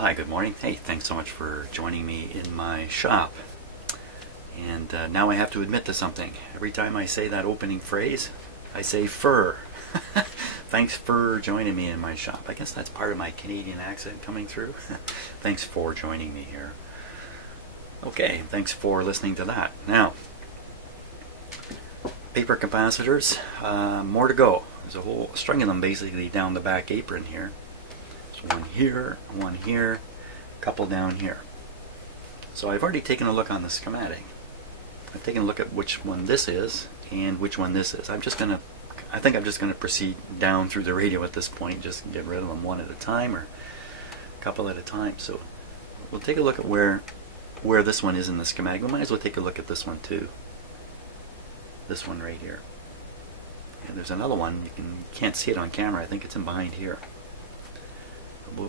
Well, hi, good morning. Hey, thanks so much for joining me in my shop. And now I have to admit to something. Every time I say that opening phrase, I say fur. Thanks for joining me in my shop. I guess that's part of my Canadian accent coming through. Thanks for joining me here. Okay, thanks for listening to that. Now, paper capacitors, more to go. There's a whole string of them basically down the back apron here. There's one here, a couple down here. So I've already taken a look on the schematic. I've taken a look at which one this is and which one this is. I think I'm just gonna proceed down through the radio at this point, just get rid of them one at a time or a couple at a time. So we'll take a look at where this one is in the schematic. We might as well take a look at this one too. This one right here. And there's another one, you can't see it on camera, I think it's in behind here.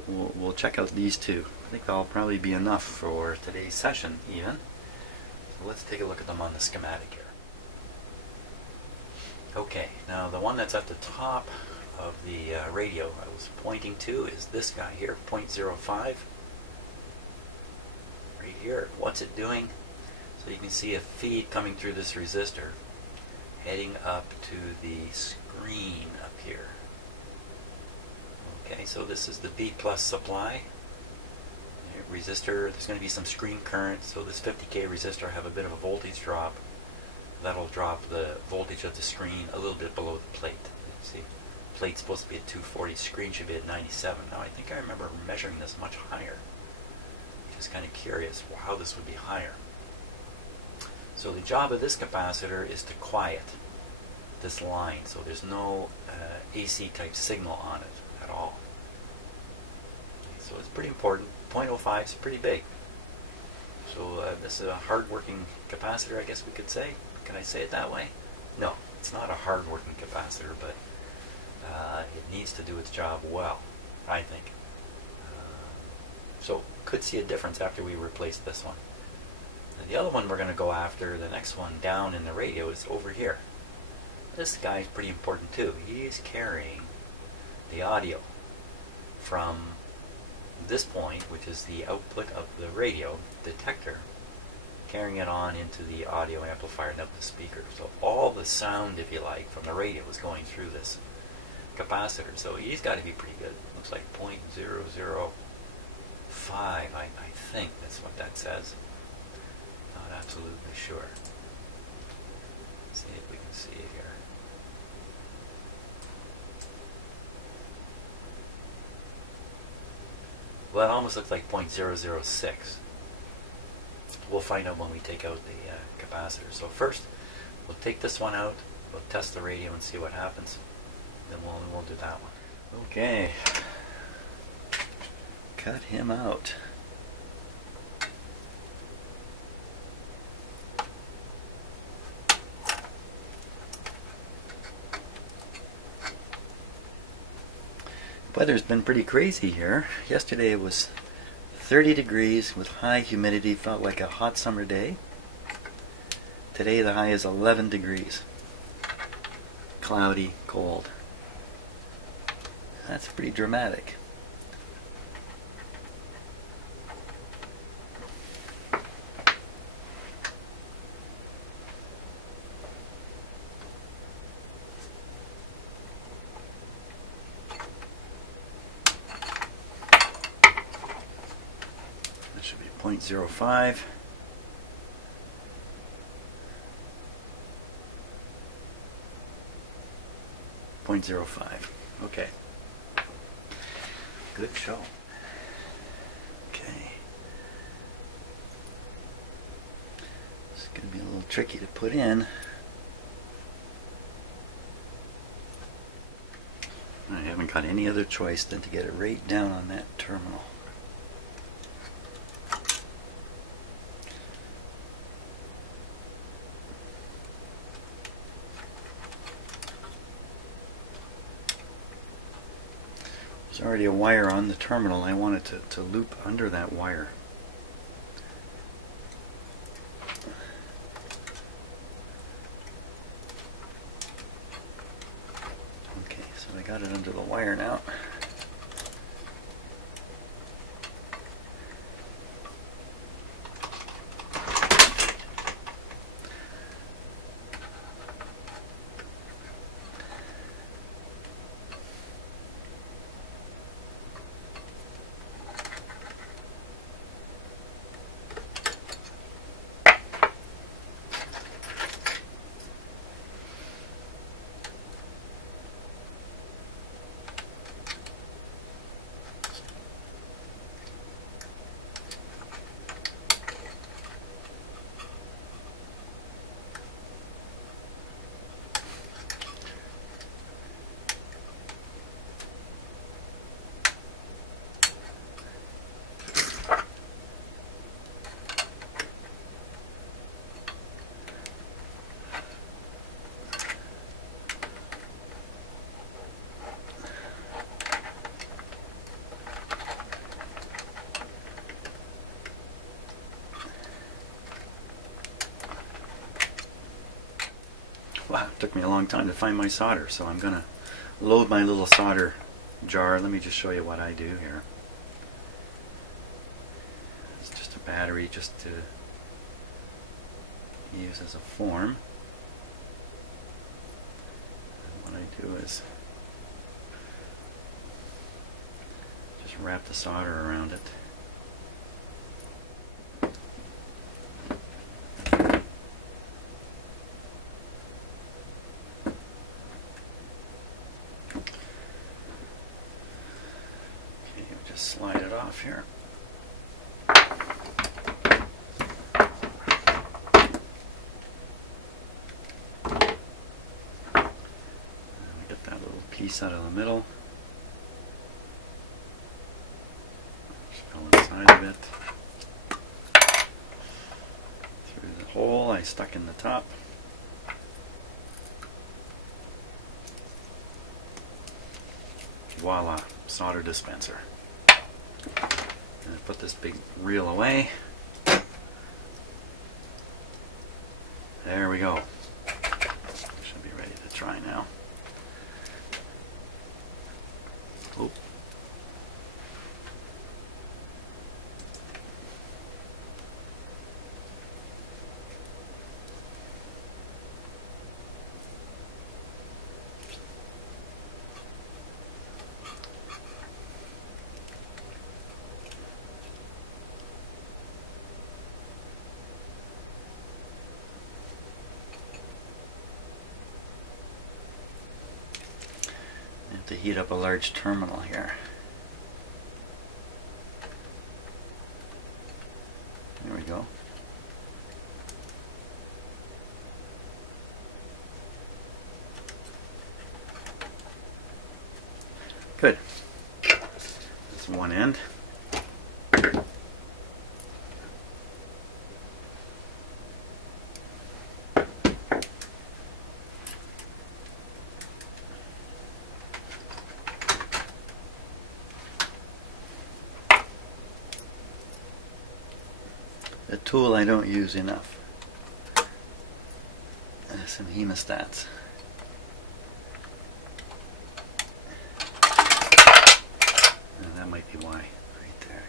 We'll check out these two. I think that'll probably be enough for today's session even. So let's take a look at them on the schematic here. Okay, now the one that's at the top of the radio I was pointing to is this guy here, 0.05. Right here. What's it doing? So you can see a feed coming through this resistor heading up to the screen up here. Okay, so this is the B plus supply resistor. There's going to be some screen current, so this 50K resistor will have a bit of a voltage drop. That'll drop the voltage of the screen a little bit below the plate. See, plate's supposed to be at 240, screen should be at 97. Now I think I remember measuring this much higher. Just kind of curious how this would be higher. So the job of this capacitor is to quiet this line, so there's no AC type signal on it at all. So it's pretty important. 0.05 is pretty big. So this is a hard-working capacitor, I guess we could say. Can I say it that way? No, it's not a hard-working capacitor, but it needs to do its job well, I think. So could see a difference after we replace this one. And the other one we're going to go after, the next one down in the radio, is over here. This guy is pretty important too. He's carrying the audio from this point, which is the output of the radio detector, carrying it on into the audio amplifier and up the speaker. So all the sound, if you like, from the radio is going through this capacitor. So he's got to be pretty good. Looks like 0.005, I think that's what that says. Not absolutely sure. Let's see if we can see it here. Well, it almost looks like 0.006. We'll find out when we take out the capacitor. So first, we'll take this one out, we'll test the radio and see what happens. Then we'll do that one. Okay. Cut him out. Weather's been pretty crazy here. Yesterday it was 30 degrees with high humidity, felt like a hot summer day. Today the high is 11 degrees. Cloudy, cold. That's pretty dramatic. Should be 0.05. Okay. Good show. Okay. It's going to be a little tricky to put in. I haven't got any other choice than to get it right down on that terminal. There's already a wire on the terminal. I wanted to loop under that wire. Okay, so I got it under the wire now. Wow, it took me a long time to find my solder, so I'm going to load my little solder jar. Let me just show you what I do here. It's just a battery just to use as a form. And what I do is just wrap the solder around it. Just slide it off here. Get that little piece out of the middle. Just fell inside of it. Through the hole I stuck in the top. Voila, solder dispenser. And put this big reel away. There we go. Should be ready to try now. Oop. To heat up a large terminal here. There we go. Good. That's one end. The tool I don't use enough. Some hemostats. And that might be why, right there.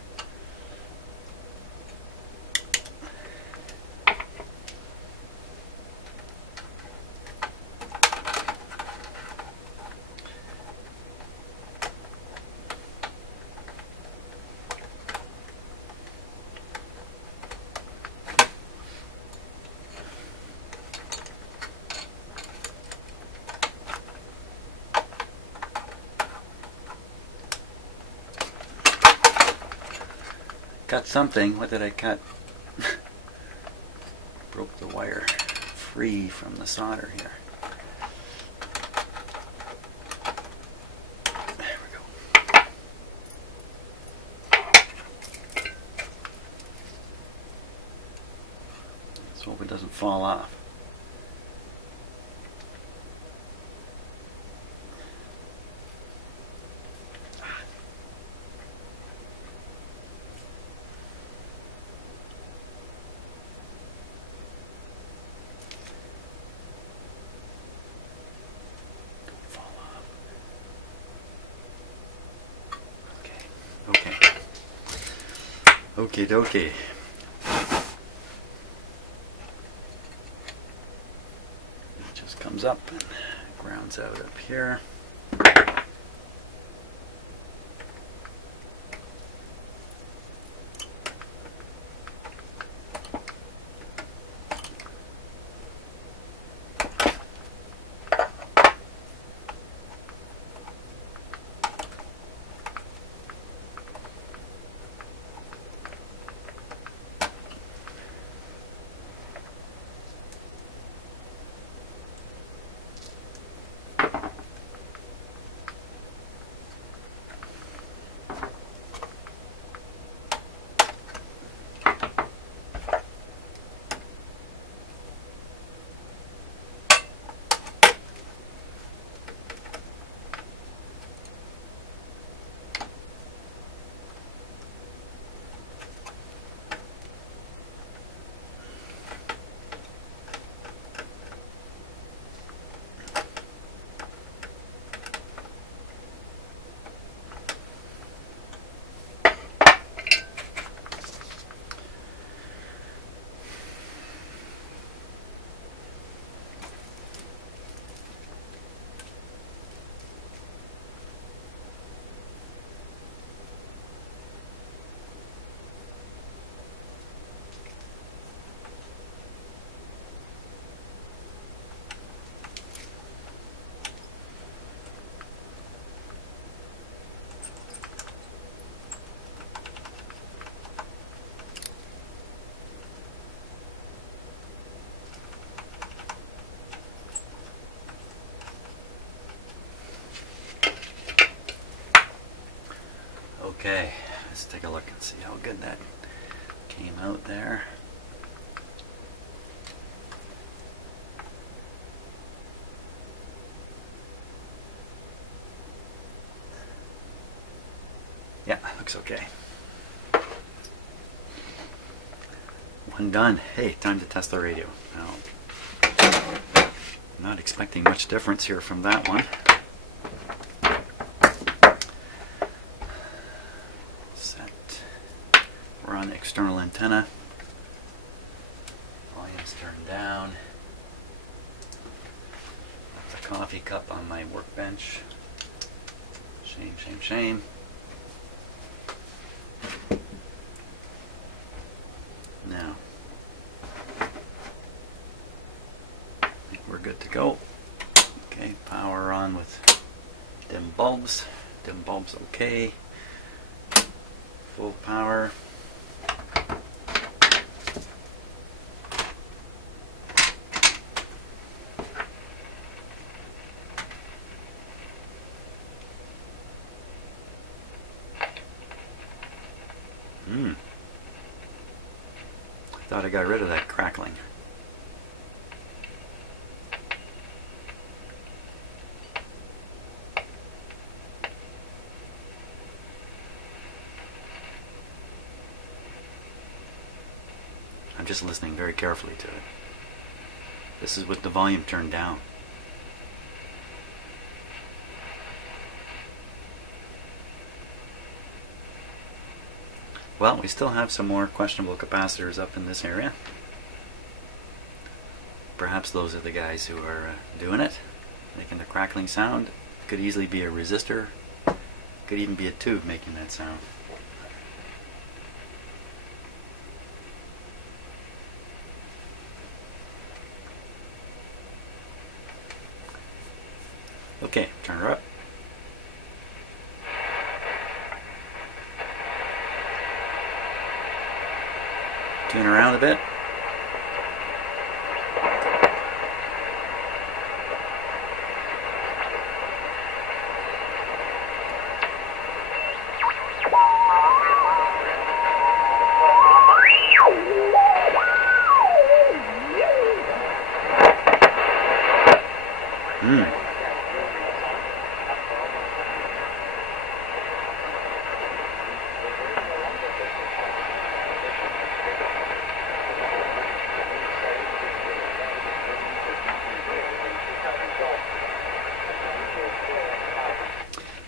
Cut something. What did I cut? Broke the wire free from the solder here. There we go. Let's hope it doesn't fall off. Okie dokie. It just comes up and grounds out up here. Okay, let's take a look and see how good that came out there. Yeah, looks okay. One done. Hey, time to test the radio. Now, I'm not expecting much difference here from that one. Run external antenna. Volume's turned down. Left a coffee cup on my workbench. Shame, shame, shame. Now, I think we're good to go. Okay, power on with dim bulbs. Dim bulbs okay. Full power. I thought I got rid of that crackling. I'm just listening very carefully to it. This is with the volume turned down. Well, we still have some more questionable capacitors up in this area. Perhaps those are the guys who are doing it, making the crackling sound. Could easily be a resistor. Could even be a tube making that sound. Okay, turn her up. Tune around a bit.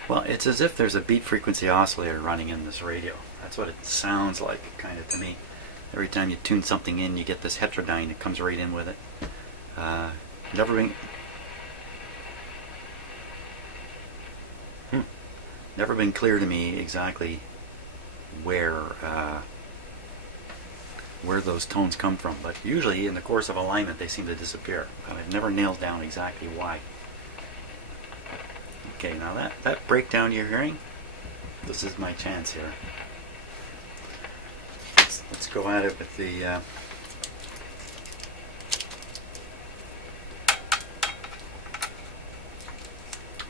Well, it's as if there's a beat frequency oscillator running in this radio. That's what it sounds like, kind of, to me. Every time you tune something in, you get this heterodyne that comes right in with it. Never been clear to me exactly where those tones come from, but usually in the course of alignment they seem to disappear. But I've never nailed down exactly why. Okay, now that breakdown you're hearing, this is my chance here. Let's go at it with the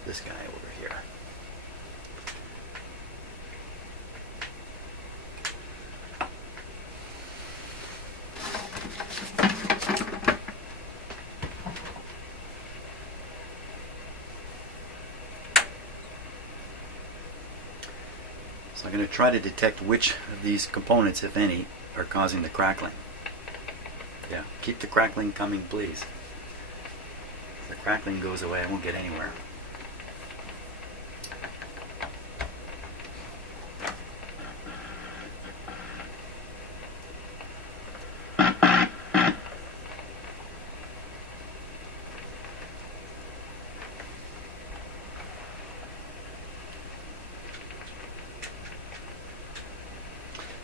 this guy over here. So I'm going to try to detect which of these components, if any, are causing the crackling. Yeah, keep the crackling coming, please. If the crackling goes away, I won't get anywhere.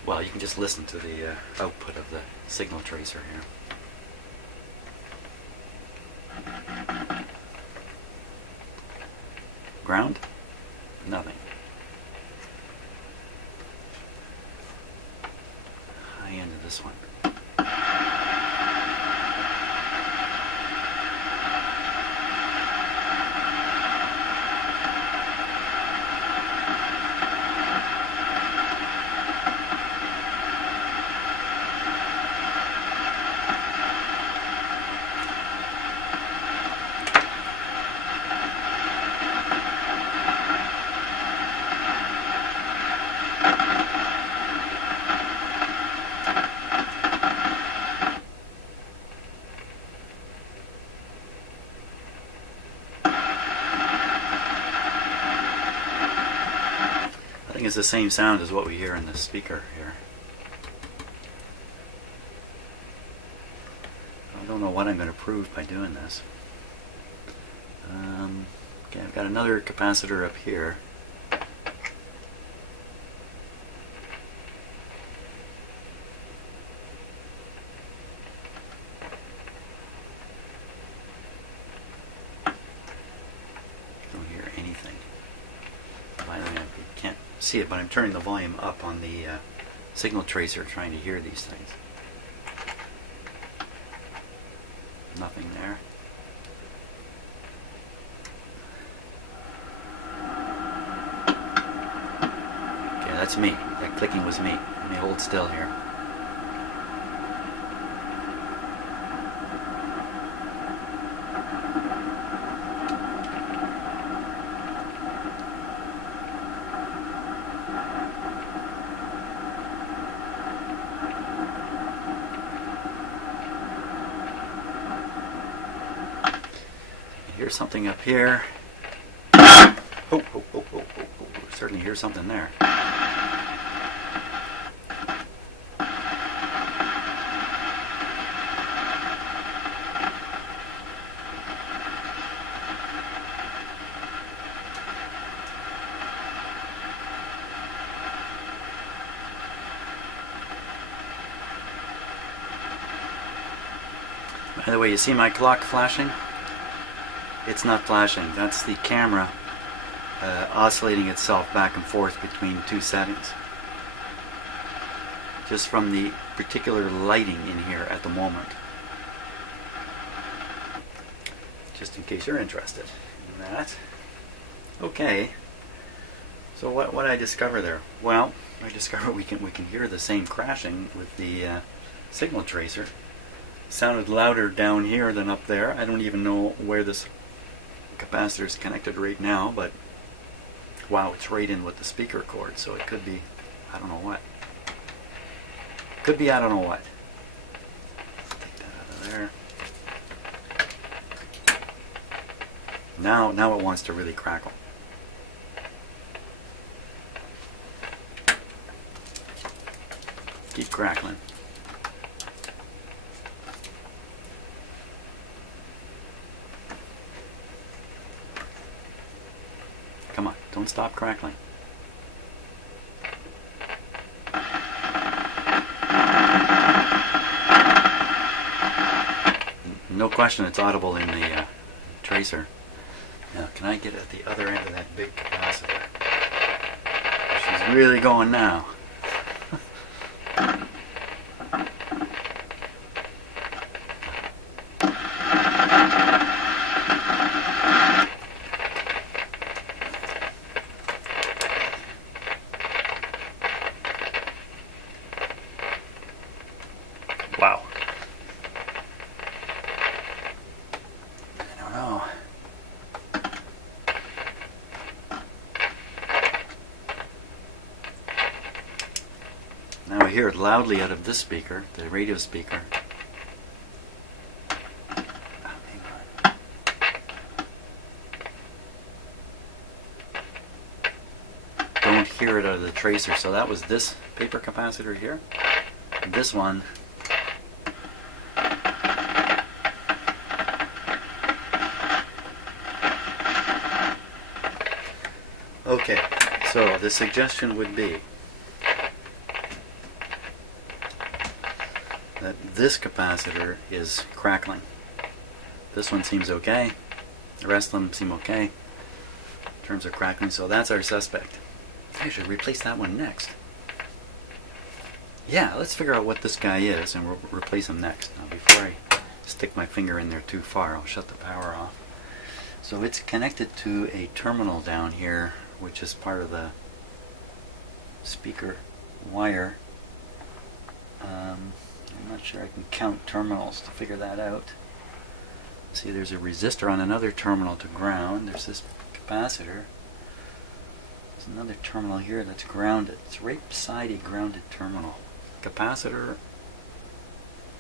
Well, you can just listen to the output of the signal tracer here. Ground? Nothing. High end of this one. is the same sound as what we hear in the speaker here. I don't know what I'm going to prove by doing this. Okay, I've got another capacitor up here. Don't hear anything. By the way, you can't see it, but I'm turning the volume up on the signal tracer trying to hear these things. Nothing there. Okay, that's me. That clicking was me. Let me hold still here. Here's something up here. Oh, certainly hear something there. By the way, you see my clock flashing? It's not flashing. That's the camera oscillating itself back and forth between two settings. Just from the particular lighting in here at the moment. Just in case you're interested in that. Okay. So what I discover there? Well, I discovered we can hear the same crashing with the signal tracer. Sounded louder down here than up there. I don't even know where this capacitor is connected right now, but wow, it's right in with the speaker cord, so it could be, I don't know what. Could be, I don't know what. Take that out of there. Now it wants to really crackle. Keep crackling. Come on, don't stop crackling. No question it's audible in the tracer. Now, can I get at the other end of that big capacitor? She's really going now. Wow. I don't know. Now I hear it loudly out of this speaker, the radio speaker. Oh, hang on. Don't hear it out of the tracer. So that was this paper capacitor here. This one. Okay, so the suggestion would be that this capacitor is crackling. This one seems okay. The rest of them seem okay in terms of crackling, so that's our suspect. I should replace that one next. Yeah, let's figure out what this guy is and we'll replace him next. Now before I stick my finger in there too far, I'll shut the power off. So it's connected to a terminal down here, which is part of the speaker wire. I'm not sure I can count terminals to figure that out. See, there's a resistor on another terminal to ground. There's this capacitor. There's another terminal here that's grounded. It's right beside a grounded terminal. Capacitor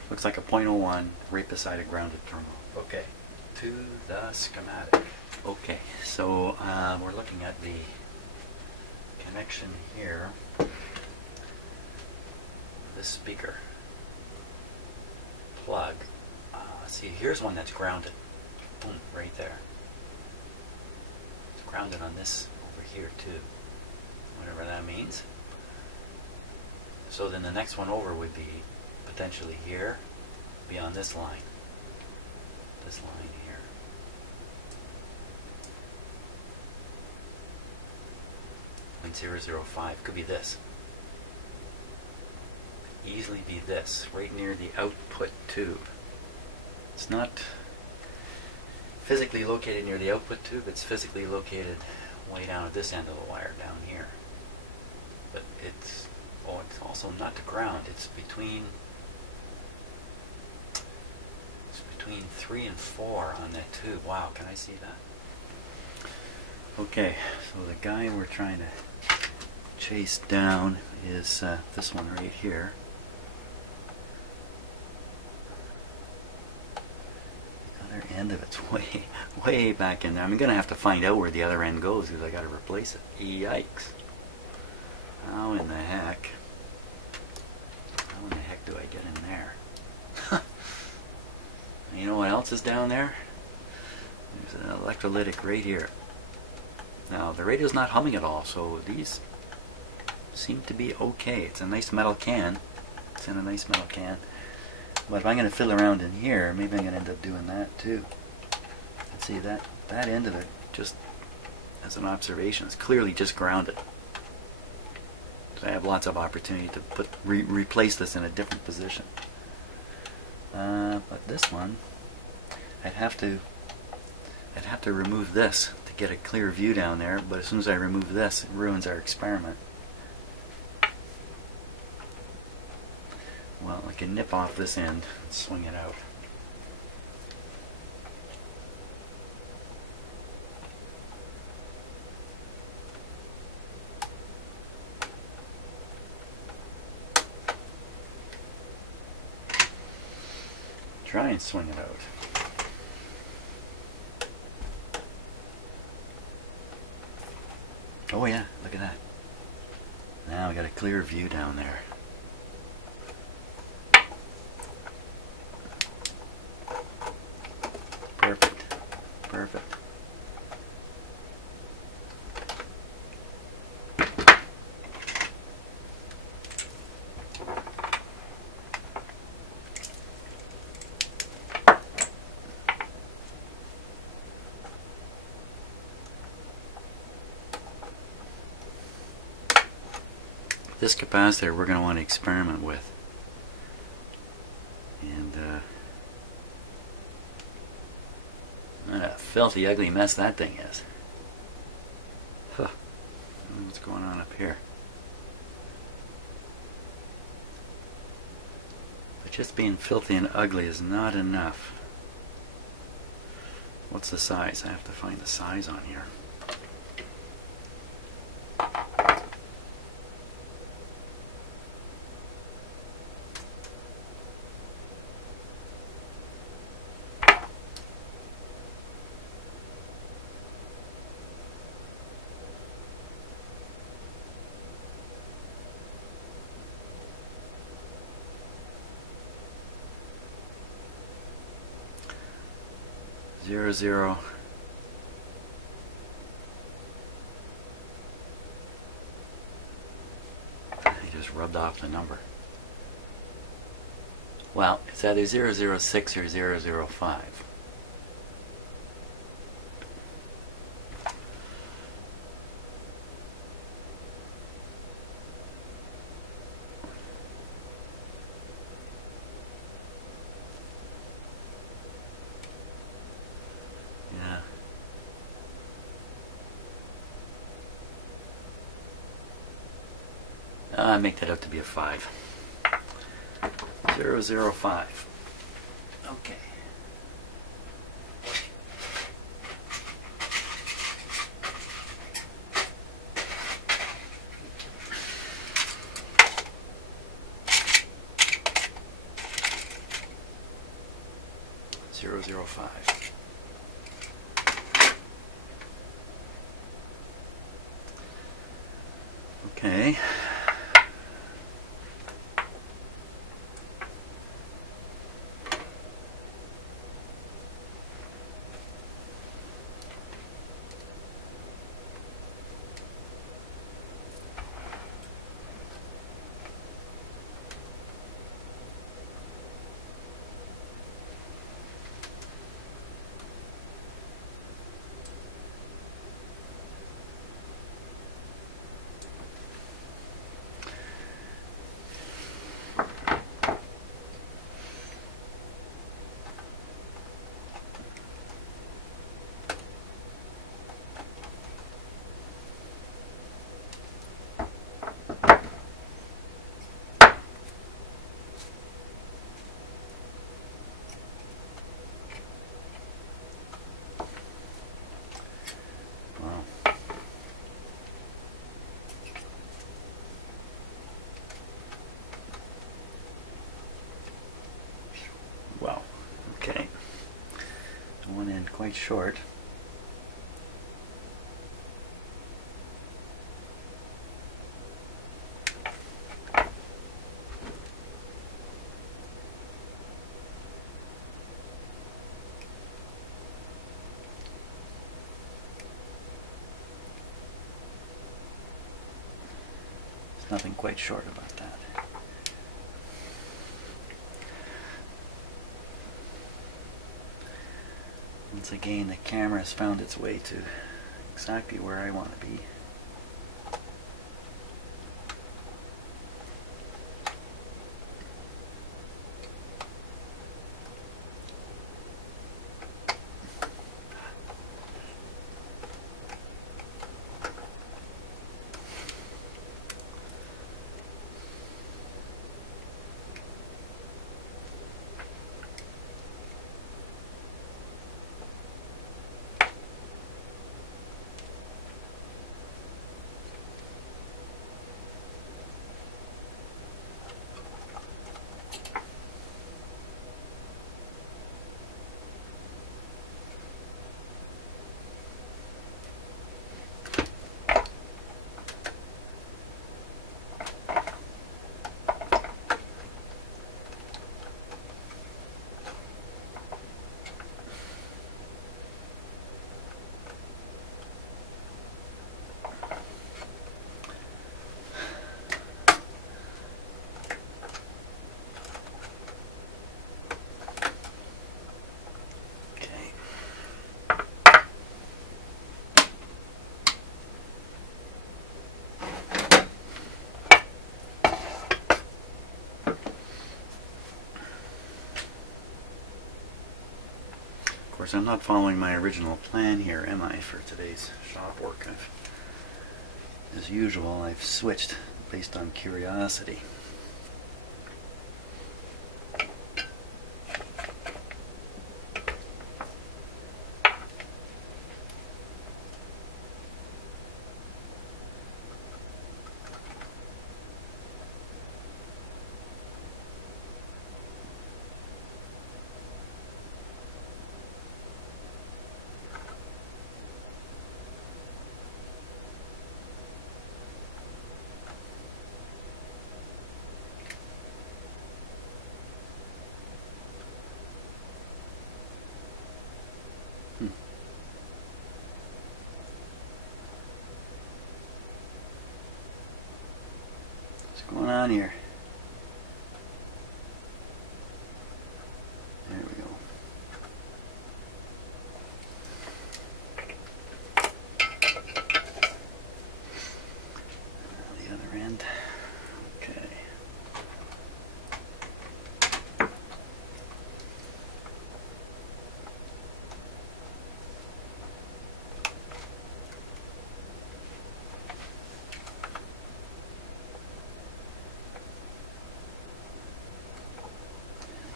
looks like a 0.01 right beside a grounded terminal. Okay, to the schematic. Okay, so we're looking at the connection here, this speaker plug. See, here's one that's grounded. Boom, right there. It's grounded on this over here too, whatever that means. So then the next one over would be potentially here, be on this line. This line here. And 005 could be this. Could easily be this, right near the output tube. It's not physically located near the output tube, it's physically located way down at this end of the wire down here. But it's also not the ground, it's between 3 and 4 on that tube. Wow, can I see that? Okay, so the guy we're trying to chase down is this one right here. The other end of it's way back in there. I'm going to have to find out where the other end goes because I got to replace it. Yikes. How in the heck do I get in there? You know what else is down there? There's an electrolytic right here. Now the radio's not humming at all, so these seem to be okay. It's a nice metal can. It's in a nice metal can. But if I'm going to fiddle around in here, maybe I'm going to end up doing that too. Let's see, that end of it, just as an observation, is clearly just grounded. So I have lots of opportunity to replace this in a different position. But this one, I'd have to remove this to get a clear view down there. But as soon as I remove this, it ruins our experiment. Well, I can nip off this end and swing it out. Try and swing it out. Oh yeah, look at that. Now I got a clear view down there. Perfect. Perfect. This capacitor we're going to want to experiment with. And what a filthy ugly mess that thing is. Huh. I don't know what's going on up here. But just being filthy and ugly is not enough. What's the size? I have to find the size on here. Zero, zero. I just rubbed off the number. Well, it's either 006 or 005. I make that out to be a 5. 005. Okay. Zero, 005. Okay. Wow. Okay. One end quite short. There's nothing quite short about that. Once again, the camera has found its way to exactly where I want to be. Of course, I'm not following my original plan here, am I, for today's shop work? As usual, I've switched based on curiosity. What's going on here? There we go. The other end. Okay.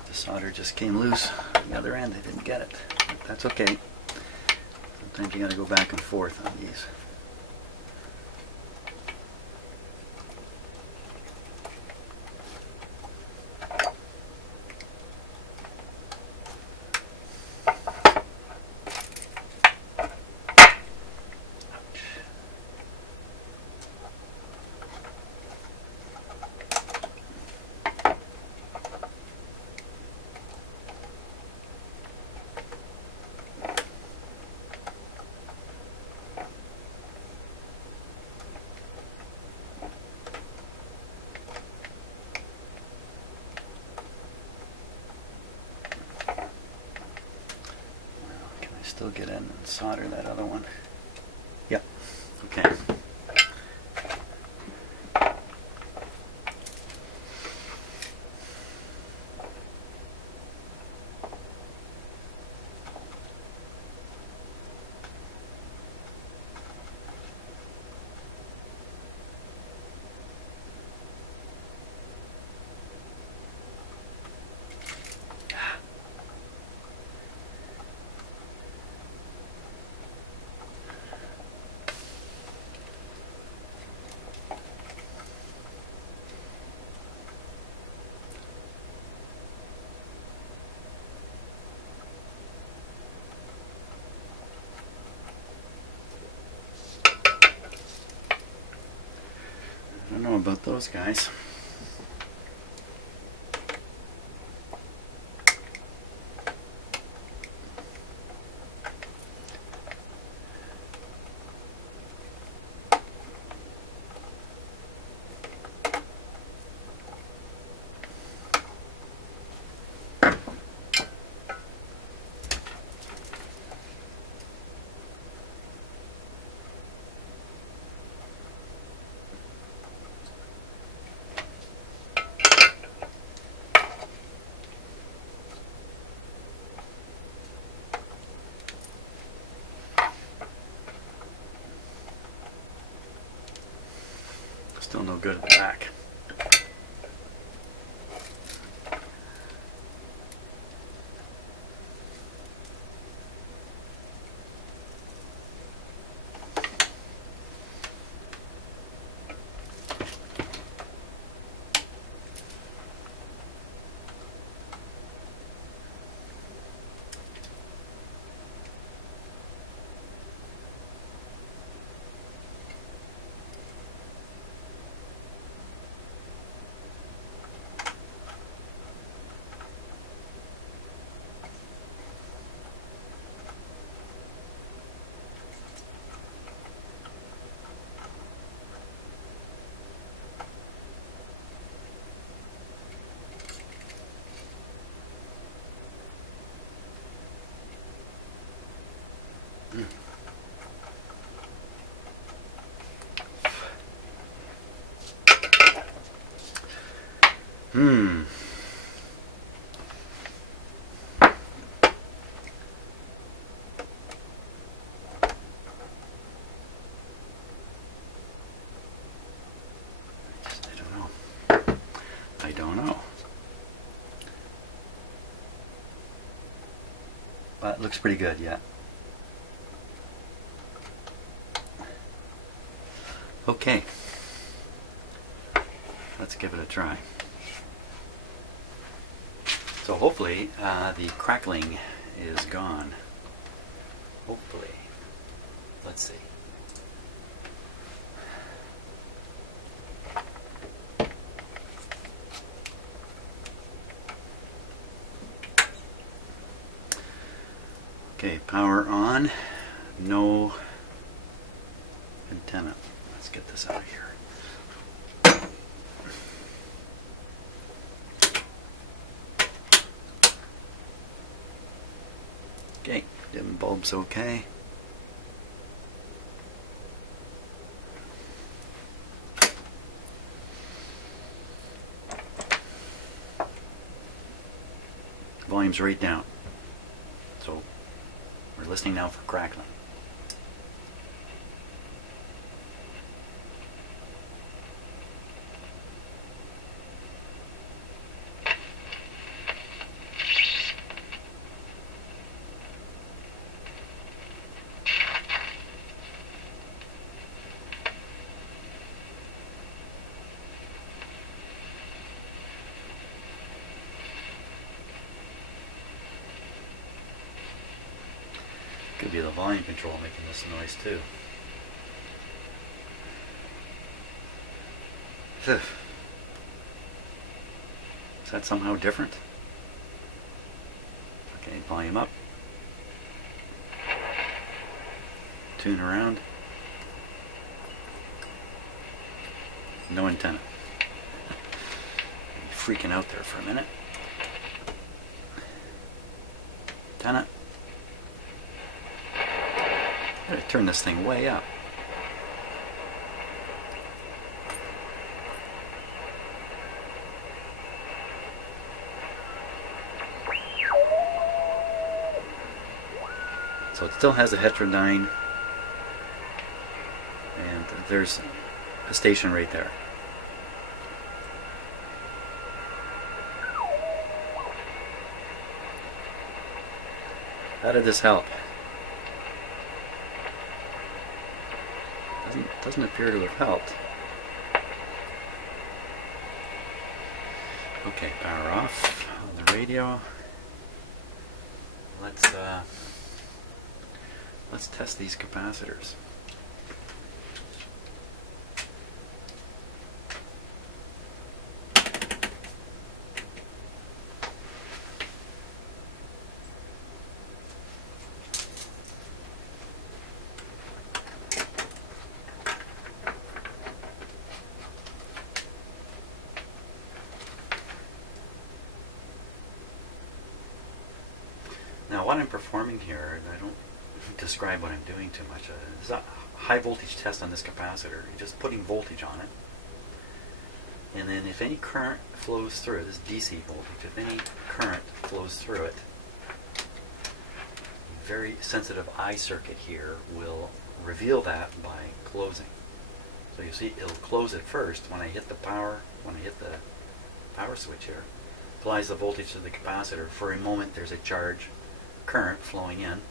The solder just came loose. The other end, I didn't get it. But that's okay. Sometimes you gotta go back and forth on these. still get in and solder that other one. Yep. Okay. I don't know about those guys. Still no good at the back. I don't know. But it looks pretty good, yeah. Okay. Let's give it a try. So hopefully the crackling is gone. Hopefully. Let's see. Okay, power on. No antenna. Let's get this out of here. Okay, dim bulb's okay. Volume's right down. So we're listening now for crackling. Could be the volume control making this noise too. Is that somehow different? Okay, volume up. Tune around. No antenna. Freaking out there for a minute. I'm going to turn this thing way up. So it still has a heterodyne, and there's a station right there. How did this help? Doesn't appear to have helped. Okay, power off on the radio. Let's test these capacitors. Now what I'm performing here, I don't describe what I'm doing too much. This is a high voltage test on this capacitor. You're just putting voltage on it. And then if any current flows through it, this DC voltage, if any current flows through it, a very sensitive eye circuit here will reveal that by closing. So you see it'll close it first when I hit the power switch here. Applies the voltage to the capacitor. For a moment there's a current flowing in,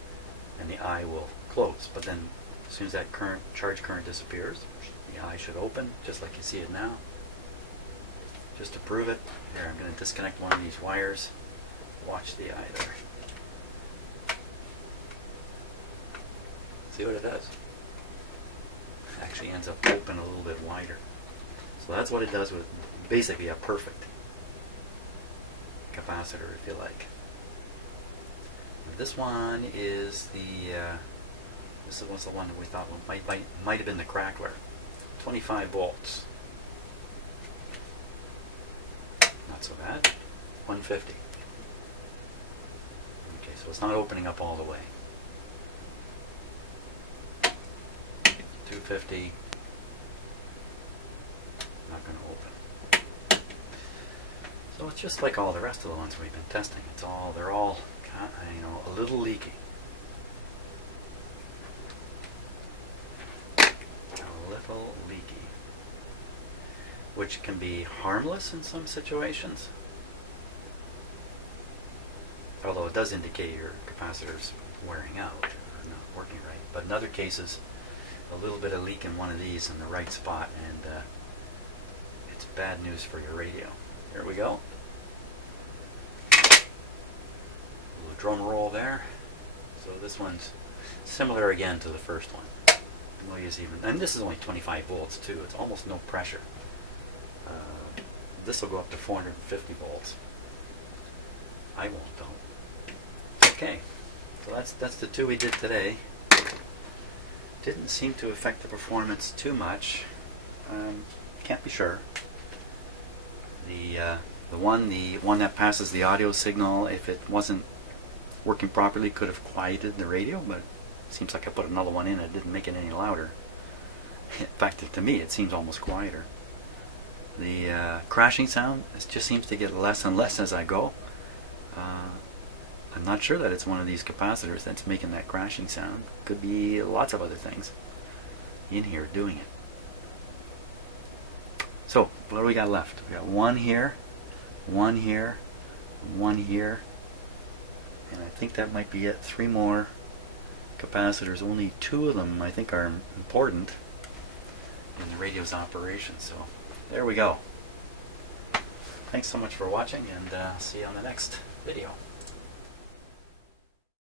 and the eye will close. But then as soon as that charge current disappears, the eye should open, just like you see it now. Just to prove it, here I'm going to disconnect one of these wires. Watch the eye there. See what it does? It actually ends up open a little bit wider. So that's what it does with basically a perfect capacitor, if you like. This one is this was the one that we thought might have been the crackler. 25 volts. Not so bad. 150. Okay, so it's not opening up all the way. 250. Not going to open. So it's just like all the rest of the ones we've been testing. They're all a little leaky. A little leaky. Which can be harmless in some situations. Although it does indicate your capacitor's wearing out or not working right. But in other cases, a little bit of leak in one of these in the right spot, and it's bad news for your radio. Here we go. Drum roll there. So this one's similar again to the first one. We'll use and this is only 25 volts too. It's almost no pressure. This will go up to 450 volts. I won't though. Okay, so that's the two we did today. Didn't seem to affect the performance too much. Can't be sure. The one that passes the audio signal, if it wasn't working properly, could have quieted the radio, but it seems like I put another one in, it didn't make it any louder. In fact, to me it seems almost quieter. The crashing sound, it just seems to get less and less as I go. I'm not sure that it's one of these capacitors that's making that crashing sound. Could be lots of other things in here doing it. So what do we got left? We got one here, one here, one here, and I think that might be it. 3 more capacitors. Only 2 of them I think are important in the radio's operation. So there we go. Thanks so much for watching, and see you on the next video.